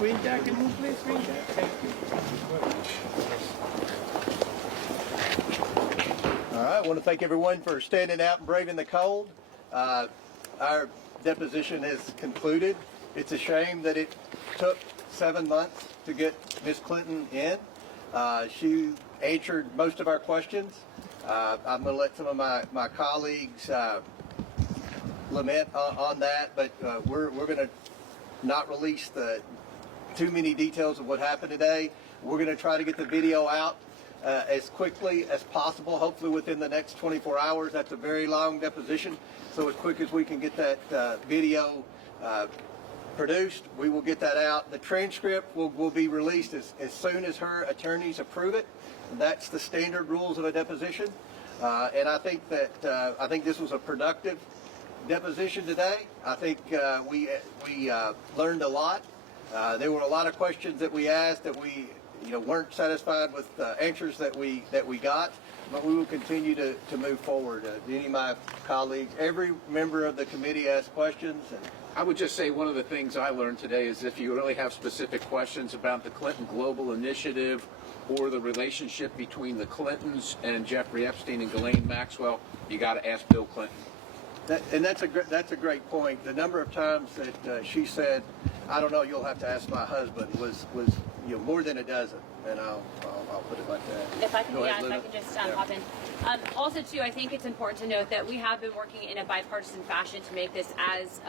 Screen jack, can you please screen jack? Thank you. All right, I want to thank everyone for standing out and braving the cold. Our deposition is concluded. It's a shame that it took 7 months to get Ms. Clinton in. She answered most of our questions. I'm going to let some of my colleagues lament on that, but we're going to not release too many details of what happened today. We're going to try to get the video out as quickly as possible, hopefully within the next 24 hours. That's a very long deposition, so as quick as we can get that video produced, we will get that out. The transcript will be released as soon as her attorneys approve it. That's the standard rules of a deposition, and I think that I think this was a productive deposition today. I think we learned a lot. There were a lot of questions that we asked that we weren't satisfied with the answers that we got, but we will continue to move forward. Any of my colleagues, every member of the committee asked questions. And I would just say one of the things I learned today is if you really have specific questions about the Clinton Global Initiative or the relationship between the Clintons and Jeffrey Epstein and Ghislaine Maxwell, you got to ask Bill Clinton. That's a great point. The number of times that she said, "I don't know, you'll have to ask my husband," was more than a dozen, and I'll put it like that. If I can, if I can just hop in. Also, too, I think it's important to note that we have been working in a bipartisan fashion to make this as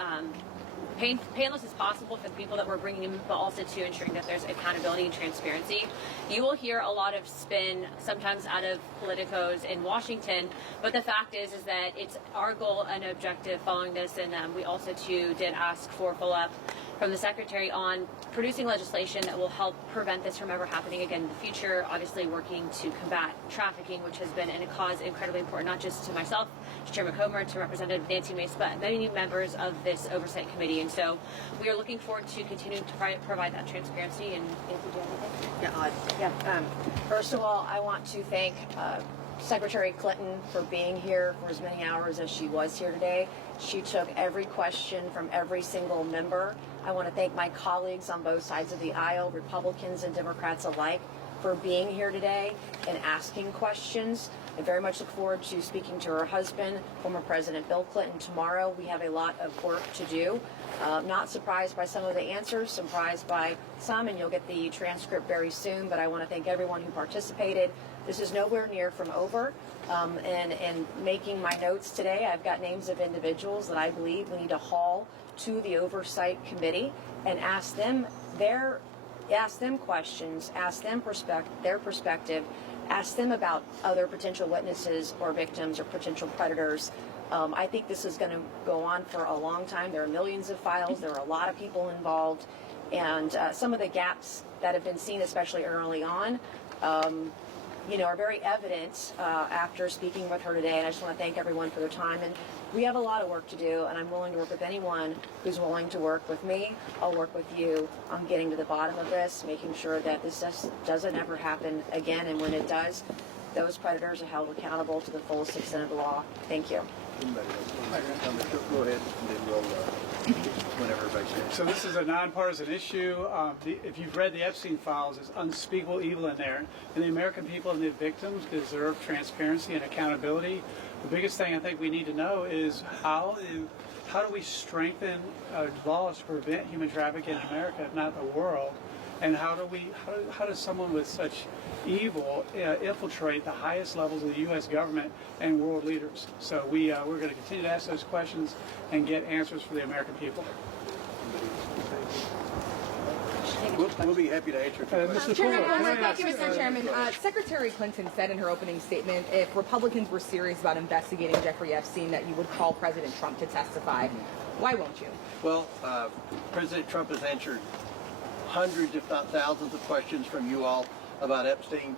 painless as possible for the people that we're bringing in, but also to ensuring that there's accountability and transparency. You will hear a lot of spin, sometimes out of politicos in Washington, but the fact is that it's our goal and objective following this, and we also too did ask for follow-up from the Secretary on producing legislation that will help prevent this from ever happening again in the future, obviously working to combat trafficking, which has been a cause incredibly important, not just to myself, to Chairman Comer, to Representative Nancy Mace, but many members of this Oversight Committee. And so we are looking forward to continuing to provide that transparency. And Nancy, do you have anything? First of all, I want to thank Secretary Clinton for being here for as many hours as she was here today. She took every question from every single member. I want to thank my colleagues on both sides of the aisle, Republicans and Democrats alike, for being here today and asking questions. I very much look forward to speaking to her husband, former President Bill Clinton, tomorrow. We have a lot of work to do. Not surprised by some of the answers, surprised by some, and you'll get the transcript very soon, but I want to thank everyone who participated. This is nowhere near from over. And making my notes today, I've got names of individuals that I believe we need to haul to the Oversight Committee and ask them questions, ask them their perspective, ask them about other potential witnesses or victims or potential predators. I think this is going to go on for a long time. There are millions of files. There are a lot of people involved. And some of the gaps that have been seen, especially early on, are very evident after speaking with her today. And I just want to thank everyone for their time. And we have a lot of work to do, and I'm willing to work with anyone who's willing to work with me. I'll work with you on getting to the bottom of this, making sure that this doesn't ever happen again. And when it does, those predators are held accountable to the fullest extent of the law. Thank you. Go ahead, and then we'll whenever everybody's here. So this is a nonpartisan issue. If you've read the Epstein files, there's unspeakable evil in there. And the American people and the victims deserve transparency and accountability. The biggest thing I think we need to know is how do we strengthen laws to prevent human trafficking in America, if not the world? And how does someone with such evil infiltrate the highest levels of the U.S. government and world leaders? So we're going to continue to ask those questions and get answers for the American people. We'll be happy to answer questions. Thank you, Mr. Chairman. Secretary Clinton said in her opening statement, if Republicans were serious about investigating Jeffrey Epstein, that you would call President Trump to testify. Why won't you? Well, President Trump has answered hundreds, if not thousands, of questions from you all about Epstein,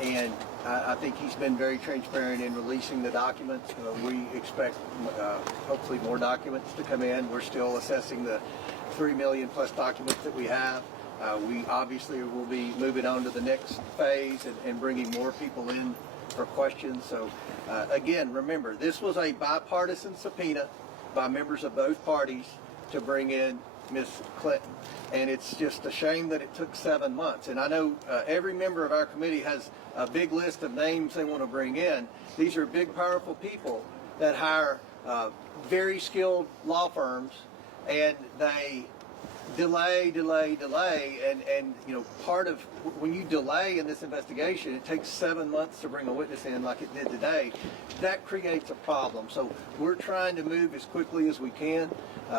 and I think he's been very transparent in releasing the documents. We expect hopefully more documents to come in. We're still assessing the 3 million plus documents that we have. We obviously will be moving on to the next phase and bringing more people in for questions. So again, remember, this was a bipartisan subpoena by members of both parties to bring in Miss Clinton. And it's just a shame that it took 7 months. And I know every member of our committee has a big list of names they want to bring in. These are big, powerful people that hire very skilled law firms, and they delay, and you know, part of when you delay in this investigation, it takes 7 months to bring a witness in like it did today. That creates a problem. So we're trying to move as quickly as we can.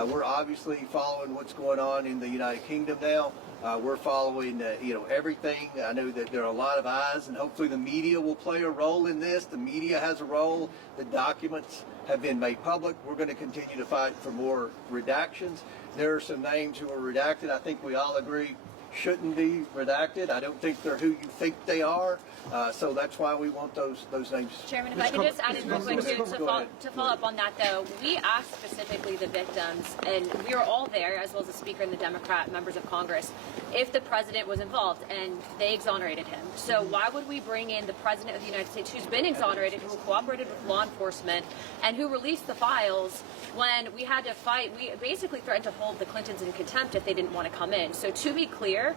We're obviously following what's going on in the United Kingdom now. We're following, everything. I know that there are a lot of eyes, and hopefully the media will play a role in this. The media has a role. The documents have been made public. We're going to continue to fight for more redactions. There are some names who are redacted. I think we all agree shouldn't be redacted. I don't think they're who you think they are. So that's why we want those names. Chairman, if I could just add in real quick to follow up on that, though, we asked specifically the victims, and we were all there, as well as the Speaker and the Democrat members of Congress, if the President was involved, and they exonerated him. So why would we bring in the President of the United States, who's been exonerated, who cooperated with law enforcement, and who released the files when we had to fight? We basically threatened to hold the Clintons in contempt if they didn't want to come in. So to be clear,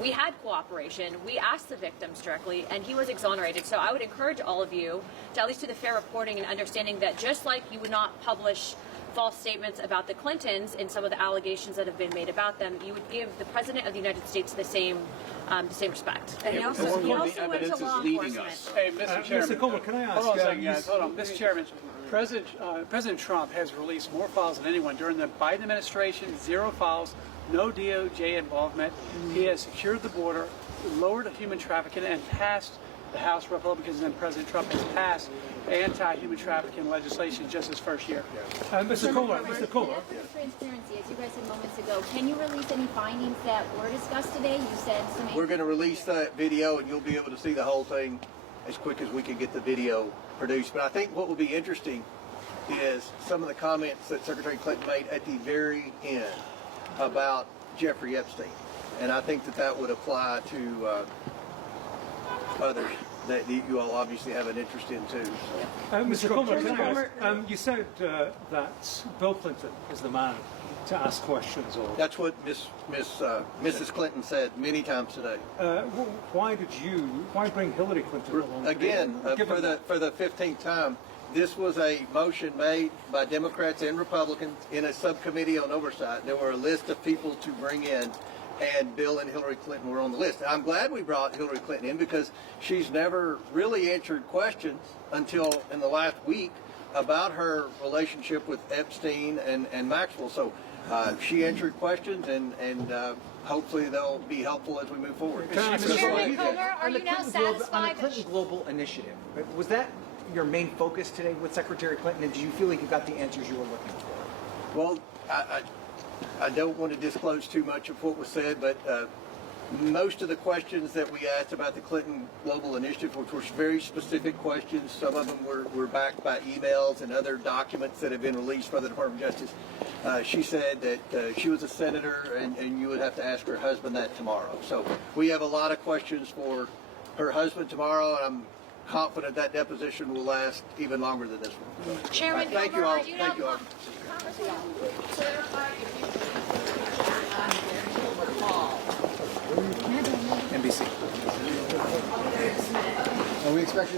we had cooperation. We asked the victims directly, and he was exonerated. So I would encourage all of you to at least do the fair reporting and understanding that just like you would not publish false statements about the Clintons and some of the allegations that have been made about them, you would give the President of the United States the same respect. And he also went to law enforcement. Hey, Mr. Chairman. Mr. Coleman, can I ask? Hold on a second, guys. Hold on. Mr. Chairman, President Trump has released more files than anyone during the Biden administration. 0 files, no DOJ involvement. He has secured the border, lowered human trafficking, and passed the House Republicans, and President Trump has passed anti-human trafficking legislation just his first year. Mr. Coleman, Transparency, as you guys said moments ago, can you release any findings that were discussed today? You said some. We're going to release that video, and you'll be able to see the whole thing as quick as we can get the video produced. But I think what will be interesting is some of the comments that Secretary Clinton made at the very end about Jeffrey Epstein. And I think that would apply to others that you all obviously have an interest in too. Mr. Coleman, can I ask? You said that Bill Clinton is the man to ask questions. Or That's what Mrs. Clinton said many times today. why bring Hillary Clinton along? Again, for the 15th time, this was a motion made by Democrats and Republicans in a subcommittee on oversight. There were a list of people to bring in, and Bill and Hillary Clinton were on the list. I'm glad we brought Hillary Clinton in because she's never really answered questions until in the last week about her relationship with Epstein and Maxwell. So she answered questions, and hopefully they'll be helpful as we move forward. Chairman Comer, are you now On the satisfied? Clinton Global Initiative, was that your main focus today with Secretary Clinton, and did you feel like you got the answers you were looking for? Well, I don't want to disclose too much of what was said, but most of the questions that we asked about the Clinton Global Initiative, which were very specific questions, some of them were backed by emails and other documents that have been released by the Department of Justice. She said that she was a senator, and you would have to ask her husband that tomorrow. So we have a lot of questions for her husband tomorrow, and I'm confident that deposition will last even longer than this one. So, Chairman thank you Comer, all. are you now Thank you all. NBC. Are we expecting the